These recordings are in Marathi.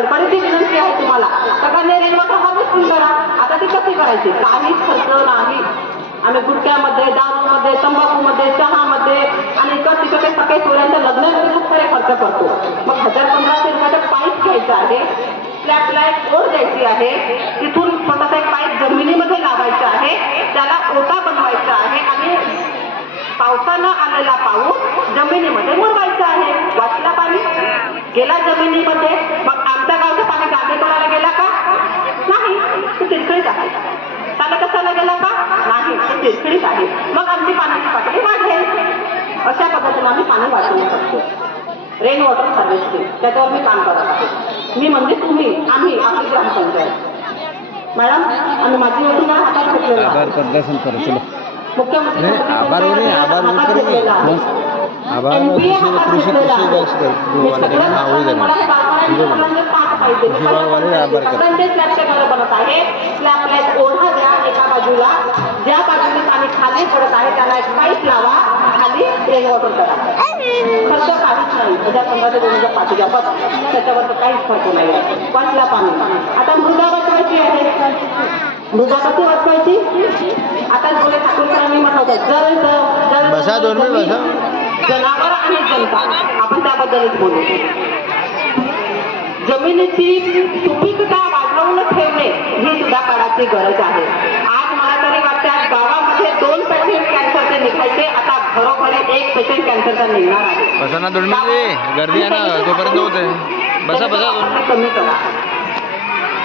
कडकडीची विनंती आहे तुम्हाला, सगळ्यांनी रेन वॉटर हार्वेस्टिंग करा. आता ती कशी करायची? काहीच खर्च नाही. आम्ही गुटख्यामध्ये, दारूमध्ये, तंबाखूमध्ये, चहामध्ये आणि इकडे तिकडे सगळे सोयऱ्यांच्या लग्नामध्ये खूप सारे खर्च करतो. मग 1000-1500 रुपयाचा पाईप घ्यायचा आहे, स्लॅबला एक ओढ द्यायची आहे, तिथून छोटासा एक पाईप जमिनीमध्ये लावायचा आहे, त्याला ओटा बनवायचा आहे आणि पावसानं आलेला पाऊस जमिनीमध्ये मुरवायचा आहे. वाचला पाणी गेला जमिनीमध्ये. मग आमच्या गावचं पाणी गांधीतोडाला गेला का? नाही, तो तिरकळीत आहे. त्याला कशाला गेला का? नाही, तो तिरकळीत आहे. मग आमची पाण्याची पातळी वाढेल. अशा पद्धतीने आम्ही पाणी वाचवू शकतो. रेन वॉटर हार्वेस्टिंग त्याच्यावर मी काम करत आहे. मी म्हणजे तुम्ही, आम्ही, आपली ग्रामपंचायत. मॅडम आणि माझी योजना हातात घेतलेला मुख्यमंत्री आभार बनत आहे. स्लॅबला एक ओढा द्या एका बाजूला, ज्या बाजूने पाणी खाली पडत आहे त्याला एक पाईप लावा, खाली रेन वॉटर करा. खर्च काहीच नाही. 1500-2005 घ्या बस, त्याच्यावर तर काहीच खर्च नाही आहे. वाचला पाणी. आता मृदा वाचवायची आहे. मृदा कशी वाचवायची? आता बोले ठाकूरकरांनी म्हटलं बसा 2 मिनिट बसा. जनावर आणि जनता, आपण त्याबद्दलच बोलू. जमिनीची सुपीकता वाढवून ठेवणे ही सुद्धा काळाची गरज आहे. आज मला तरी वाटतं आज गावामध्ये 2 पेशंट कॅन्सरचे निघायचे, आता घरोघरी 1 पेशंट कॅन्सरचा निघणार आहे. बसा ना 2 मिनिट, गर्दी आहे ना तोपर्यंत होते. बसा बसा. कमी करा,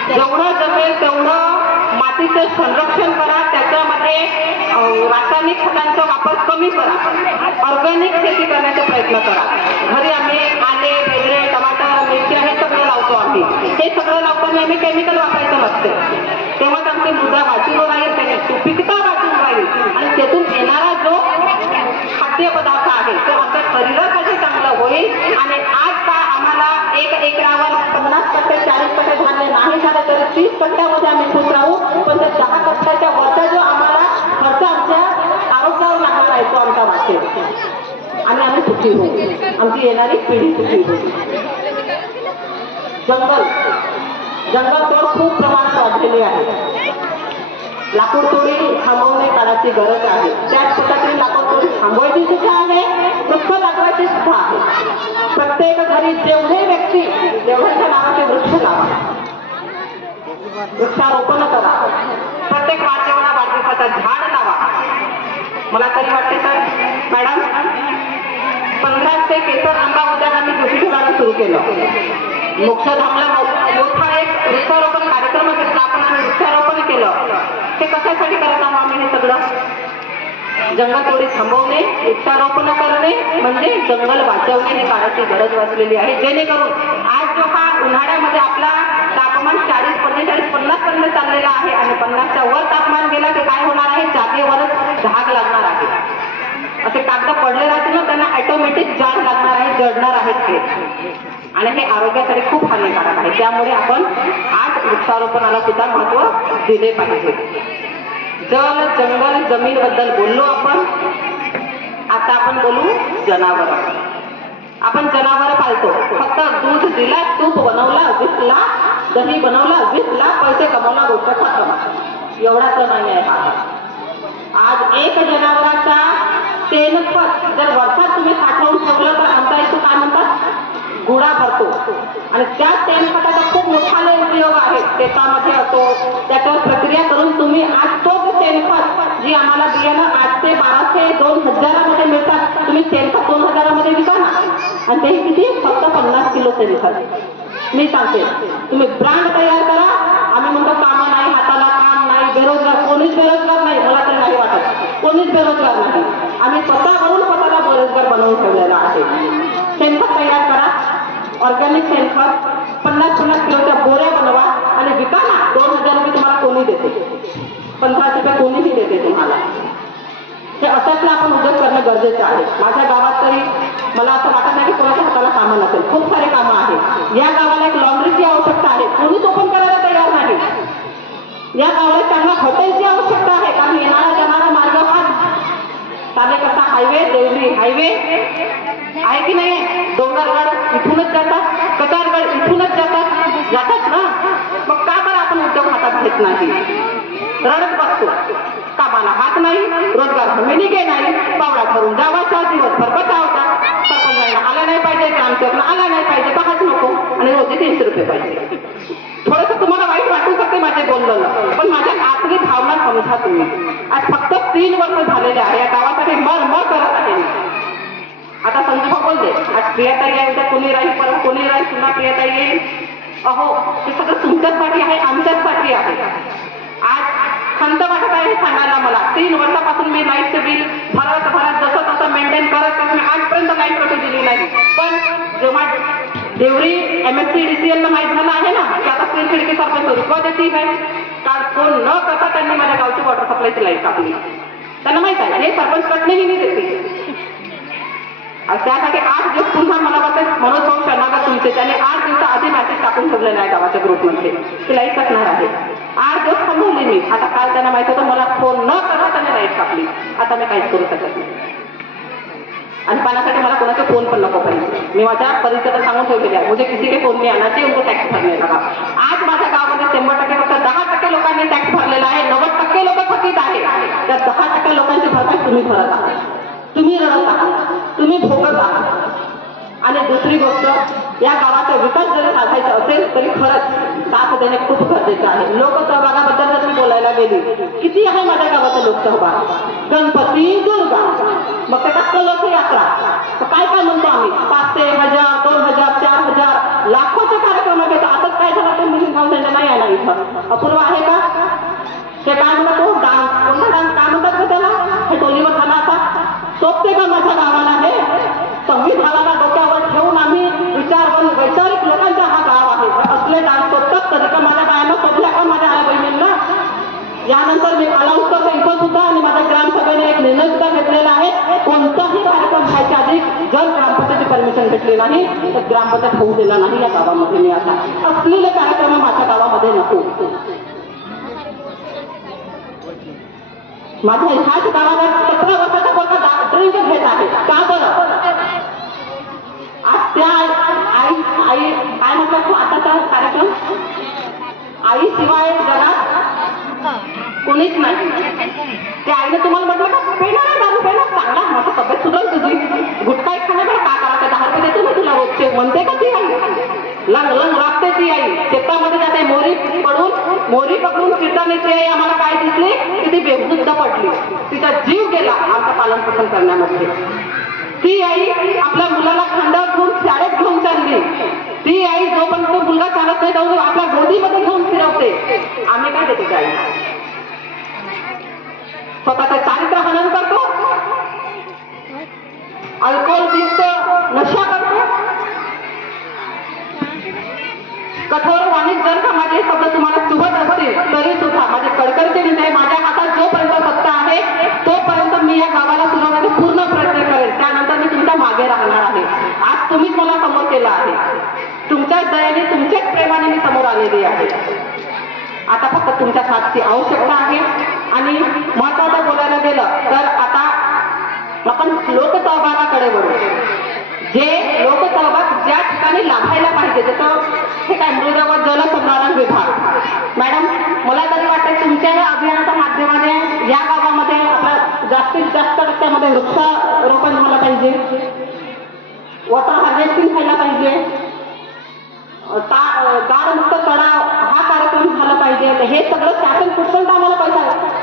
जेवढं जमेल तेवढं मातीचं संरक्षण करा. त्याच्यामध्ये रासायनिक खतांचा वापर कमी करा. ऑर्गॅनिक शेती करण्याचा प्रयत्न करा. घरी आम्ही आले, बेगरे, टमाटर, मिरची हे सगळं लावतो आम्ही. हे सगळं लावताना आम्ही केमिकल वापरायचं नसते. तेव्हाच आमची मृदा वाचून राहील, त्याची सुपीकता वाचून राहील आणि त्यातून येणारा जो खाद्यपदार्थ आहे तो आमच्या शरीरासाठी चांगलं होईल. आणि आज का आम्हाला 1 एकरावर 50 कट्टे 40 कट्टे धान्य नाही झालं तरी 30 कट्ट्यामध्ये आम्ही खुश राहू. पण त्या 10 कट्ट्याच्या वरचा जो आम्हाला खर्च आमच्या आरोग्यावर लागणार आहे तो आमचा वाचेल आणि आम्ही सुखी होऊ. आमची येणारी पिढी सुखी होईल. जंगलतोड खूप प्रमाणात वाढलेली आहे. लाकूड तोडी थांबवणे काळाची गरज आहे. त्याच पद्धतीने लाकूड तोडी थांबवायची सुद्धा आहे, वृक्ष लागवायची सुद्धा आहे. प्रत्येक घरी जेवढे व्यक्ती जेवढ्यांच्या नावाचे वृक्ष लावा, वृक्षारोपण करा. प्रत्येक वाढजेवणा वाढदिवसाचा झाड लावा. मला तरी वाटते तर मॅडम 1500 केसर आंबा उद्यान आम्ही कृषी ठिकाणी सुरू केलं. मोक्षधामला मोठा एक वृक्षारोपण कार्यक्रम घेतला आपण आणि वृक्षारोपण केलं. ते कशासाठी करत आहोत आम्ही हे सगळं? जंगलतोडी थांबवणे, वृक्षारोपण करणे म्हणजे जंगल वाचवणे ही काळाची गरज वाचलेली आहे. जेणेकरून आज जो हा उन्हाळ्यामध्ये आपला तापमान 40, 45, 50 पर्यंत चाललेला आहे आणि 50च्या वर तापमान गेला की काय होणार आहे? जागेवरच धाग लागणार आहे. असे कागद पडले राहतील ना, त्यांना ऑटोमॅटिक जाळ लागणार आहे, जळणार आहेत ते. आणि हे आरोग्यासाठी खूप हानिकारक आहे. त्यामुळे आपण आज वृक्षारोपणाला सुद्धा महत्त्व दिले पाहिजे. जल, जंगल, जमीन बद्दल बोललो आपण. आता आपण बोलू जनावर. आपण जनावर पाळतो. फक्त दूध दिला, तूप बनवला, विकला, दही बनवला, विकला, पैसे कमवला, गोष्ट खतम. एवढाच नाही आहे हा. आज एक जनावराचा शेणखत जर वर्षात तुम्ही साठवून ठेवलं तर आमच्या इथं काय म्हणतात? गुडा भरतो. आणि त्या शेणखताचा खूप मोठा उपयोग आहे. शेतामध्ये असो त्याच्यावर प्रक्रिया करून तुम्ही आज तो शेणखत जी आम्हाला बियाणं 800, 1200, 2000 मध्ये मिळतात, तुम्ही शेणखत 2000 मध्ये विका ना. आणि ते किती? फक्त 50 किलो शेणखत. मी सांगते तुम्ही ब्रँड तयार करा. आम्ही म्हणतो कामं नाही, हाताला काम नाही, बेरोजगार, कोणीच बेरोजगार नाही. मला तर नाही वाटत कोणीच बेरोजगार नाही. आम्ही स्वतःवरून स्वतःला बेरोजगार बनवून ठेवलेला आहे. शेणखत तयार करा, ऑर्गॅनिक शेणखत 50-50 किलोच्या बोऱ्या बनवा आणि विका ना. 2000 रुपये तुम्हाला कोणी देते, 15 रुपये कोणीही देते तुम्हाला. हे अशातला आपण उद्योग करणं गरजेचं आहे. माझ्या गावात तरी मला असं वाटत नाही की कोणाच्या हाताला कामं नसेल. खूप सारे कामं आहेत. या गावाला एक लॉन्ड्रीची आवश्यकता आहे, कोणीच ओपन करायला तयार नाही. या गावाला चांगल्या हॉटेलची आवश्यकता आहे, कारण येणारा जाणारा मार्ग हा कार्यकर्ता हायवे, देवरी हायवे आहे की नाही? डोंगरगड इथूनच जातात, कटारगड इथूनच जातात. माहित नाही. रडत बसतो, कामाला हात नाही, रोजगार हमी निघे नाही, पावडा ठरून जावाचा, दिवसभर बचावता, सरपंचांना आला नाही पाहिजे, ग्रामसेवकला आला नाही पाहिजे, पाहाच नको आणि रोजी 300 रुपये पाहिजे. थोडंसं तुम्हाला वाईट वाटू शकते माझे बोलणं, पण माझ्या आतली भावना समजा तुम्ही. आज फक्त 3 वर्ष झालेले आहे, या गावासाठी मर करत आहे. आता संजूभाऊ बोलले, आज प्रियाताई आहे, उद्या कोणी राहील, परत कोणी राहील, पुन्हा प्रियाताई येईल. अहो, हे सगळं तुमच्याचसाठी आहे, आमच्याचसाठी आहे. आज खंत वाटत आहे हे सांगायला मला. 3 वर्षापासून मी लाईटचे बिल भरत जसं तसं मेंटेन करत मी आजपर्यंत लाईट कटू दिली नाही. पण जेव्हा देवरी MSCDCL ला माहीत झालं आहे ना की आता 3 खिडकी सरपंच रुपये देती आहे, काल फोन न करता त्यांनी माझ्या गावची वॉटर सप्लायची लाईट कापली. त्यांना माहित आहे हे सरपंच कटणेही नाही देते. त्यासाठी 8 दिवस पुन्हा मला वाटतं मनोज भाऊ शर्माकर तुमचे त्याने 8 दिवसाआधी मॅसेज टाकून ठेवलेला आहे गावाच्या ग्रुपमध्ये की लाईट कटणार आहे. 8 दिवस थांबवली मी. आता काल त्यांना माहित होतं मला फोन न करता त्याने लाईट कापली. आता मी काहीच करू शकत नाही आणि पाण्यासाठी मला कोणाचे फोन पण नको पाहिजे. मी माझ्या परिसरात सांगून ठेवलेले आहे मुझे किसी के फोन नहीं आना चाहिए, उनको टॅक्स भरने लगा. आज माझ्या गावामध्ये 100% फक्त 10% लोकांनी टॅक्स भरलेला आहे. 90% लोक थकीत आहे. त्या 10% लोकांची भरपाई तुम्ही भरत आहात, तुम्ही रडत आहात, तुम्ही भोगत आहात. आणि दुसरी गोष्ट, या गावाचा विकास जरी साधायचा असेल तरी खरंच साथ देणे खूप गरजेचं आहे. लोकसहभागाबद्दल जर मी बोलायला गेली, किती आहे माझ्या गावाचा लोकसहभाग? गणपती, दुर्गा, मग त्याचा कलश यात्रा, तर काय काय म्हणतो आम्ही? 500, 1000, 2000, 4000 लाखोचे कार्यक्रम घेतो. आताच काय झालं ते मुलीं भाऊ त्यांच्या नाही आला इथं. अपूर्व आहे का? ते काय म्हणतो डान्स, कोणता डान्स काय म्हणतात का त्याला? हे टोलीवर झाला आता सोपते का माझ्या गावाला? हे संविधानाला डोक्यावर ठेवून आम्ही वैचारिक लोकांचा हा गाव आहे. असले डान्स सोबतात कधी का माझ्या बायांना सोडल्या का माझ्या आई बहिणींना? यानंतर मी अनाऊन्स करतो इथं सुद्धा आणि माझ्या ग्रामसभेने एक निर्णय सुद्धा घेतलेला आहे, कोणताही कार्यक्रम व्हायच्या आधी जर ग्रामपंचायतीची परमिशन भेटली नाही तर ग्रामपंचायत होऊ दिला नाही या गावामध्ये. मी आता असलेले कार्यक्रम माझ्या गावामध्ये नको. माझ्या ह्याच गावाला 17 वर्षाचा पोरगा ड्रिंक घेत आहे. का बरं? आज त्या आई काय म्हटलं तू आताचा कार्यक्रम? आई शिवाय जगात कोणीच नाही. त्या आईने तुम्हाला म्हटलं का पेणार आहे दारू पेणार? चांगला माझा तब्येत सुधार तुझी. गुटखा एक खाणं बरं का करायचं? 10 रुपये देतो ना तुला रोजचे म्हणते का ती आई? लंग लंग लागते ती आई. शेतामध्ये जाते मोरी पकडून फिरताना ती आई आम्हाला काय दिसली की ती बेशुद्ध पडली. तिचा जीव गेला आमचं पालन पोषण करण्यामध्ये. ती आई आपल्या मुलाला खांद्यावर घेऊन शाळेत घेऊन चालली. ती आई जोपर्यंत मुलगा चालत नाही जाऊन आपल्या गोदीमध्ये घेऊन फिरवते. आम्ही काय देतो त्या आई? स्वतःचं चारित्र्य हनन करतो, अल्कोहोल पितो, नशा करतो. कठोर वाणीत जर का माझे शब्द तुम्हाला चुभत असतील तरी सुद्धा माझे कडकडचे निर्णय, माझ्या हातात जोपर्यंत सत्ता आहे तोपर्यंत मी या गावाला सुधारण्याचा पूर्ण प्रयत्न करेन. त्यानंतर मी तुमच्या मागे राहणार आहे. आज तुम्हीच मला समोर केलं आहे. तुमच्याच दयाने, तुमच्याच प्रेमाने मी समोर आलेली आहे. आता फक्त तुमच्या साथची आवश्यकता आहे. आणि महत्वाचं बोलायला गेलं तर आता आपण लोकसहभागाकडे वळू. जे लोकसहभाग ज्या ठिकाणी लाभायला पाहिजे, जसं हे काय मृदा व जलसंधारण विभाग. मॅडम, मला तरी वाटतं तुमच्या या अभियानाच्या माध्यमाने या गावामध्ये आपल्या जास्तीत जास्त टक्क्यामध्ये वृक्षारोपण झालं पाहिजे, वॉटर हार्वेस्टिंग व्हायला पाहिजे, गाळमुक्त तलाव हा कार्यक्रम झाला पाहिजे. हे सगळं शासन कुठपर्यंत आम्हाला पैसा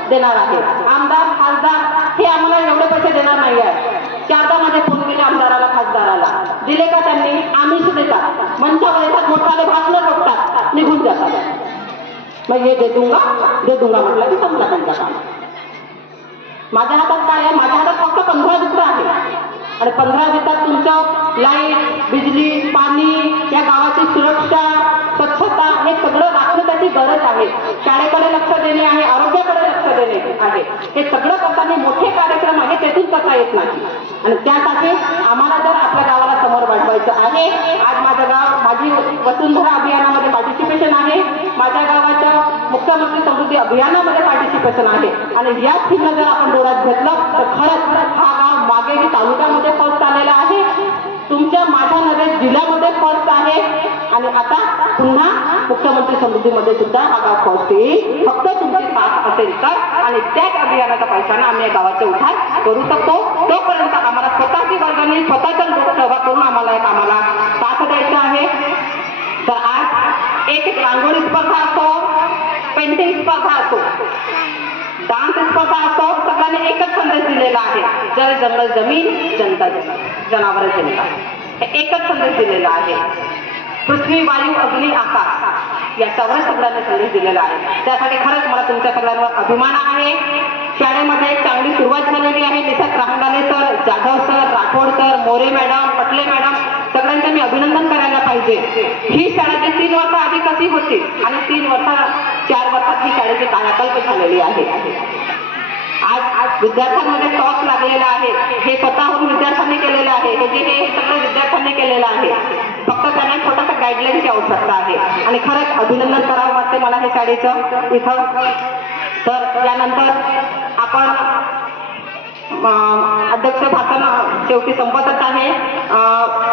देणार आहे? आमदार खासदार हे आम्हाला एवढे पैसे देणार नाही आहे. 4दा माझे फोन केले आमदाराला खासदाराला, दिले का त्यांनी? आमिष देतात, मंचावर येतात, मोठाले भाषण ठोकतात, निघून जातात. मग हे दे दूंगा म्हटलं की संपला त्यांचा काम. माझ्या हातात काय आहे? माझ्या हातात फक्त 15 वित्त आहे. आणि 15 वित्तात तुमचं लाईट, बिजली, पाणी, या गावाची सुरक्षा, स्वच्छता हे सगळं राखणं त्याची गरज आहे. शाळेकडे लक्ष देणे आहे, आरोग्याकडे लक्ष देणे आहे. हे सगळं करताना मोठे कार्यक्रम आहे तेथून करता येत नाही. आणि त्यासाठी आम्हाला जर आपल्या गावाला समोर वाढवायचं आहे, आज माझं गाव माझी वसुंधरा अभियानामध्ये पार्टिसिपेशन आहे, माझ्या गावाच्या मुख्यमंत्री समृद्धी अभियानामध्ये पार्टिसिपेशन आहे. आणि या चिन्ह जर आपण डोळ्यात घेतलं तर खरंच हा गाव मागेही तालुक्यामध्ये फर्स्ट आलेला आहे, तुमच्या माझ्या नव्हे जिल्ह्यामध्ये फर्स्ट आहे. आणि आता पुन्हा मुख्यमंत्री समृद्धीमध्ये सुद्धा हा गाव पोहोचतील. फक्त तुमची साथ असेल तर आणि त्याच अभियानाच्या पैशाने आम्ही या गावाचे उद्धार करू शकतो. तोपर्यंत आम्हाला स्वतःची वर्गणी स्वतःचा लोकसभा करून आम्हाला एक आम्हाला साथ द्यायचं आहे. तर आज एक रांगोळी स्पर्धा असो, पेंटिंग स्पर्धा असो, डान्स स्पर्धा असो, सगळ्यांनी एकच संदेश दिलेला आहे. जल जंगल जमीन जनता जनावर जनता, हे एकच संदेश दिलेला आहे. पृथ्वी वायू अग्नी आकाश याच्यावर सगळ्यांनी संदेश दिलेला आहे. त्यासाठी खरंच मला तुमच्या सगळ्यांवर अभिमान आहे. शाळेमध्ये एक चांगली सुरुवात झालेली आहे. Nisarg Rahangale sir, Jadhav sir, Rathod sir, More madam, Patle madam सगळ्यांचे मी अभिनंदन करायला पाहिजे. ही शाळा जी 3 वर्ष आधी कशी होती आणि 4 वर्षात ही शाळेची कायाकल्प झालेली आहे. आज विद्यार्थ्यांमध्ये टॉस लागलेला आहे. हे स्वतःहून विद्यार्थ्यांनी केलेलं आहे. हे सगळं विद्यार्थ्यांनी केलेलं आहे. फक्त त्यांना छोटासा गाईडलाईनची आवश्यकता आहे आणि खरंच अभिनंदन करावं वाटते मला हे शाळेचं इथं. तर यानंतर आपण अध्यक्ष भाषण शेवटी संपतच आहे.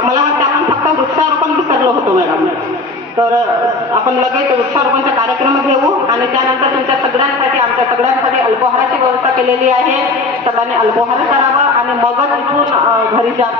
मला वाटतं आपण फक्त वृक्षारोपण विसरलो होतो मॅडम. तर आपण लगेच वृक्षारोपणचा कार्यक्रम घेऊ आणि त्यानंतर तुमच्या सगळ्यांसाठी आमच्या सगळ्यांसाठी अल्पहाराची व्यवस्था केलेली आहे. सगळ्यांनी अल्पहार करावा आणि मगच इथून घरी जा.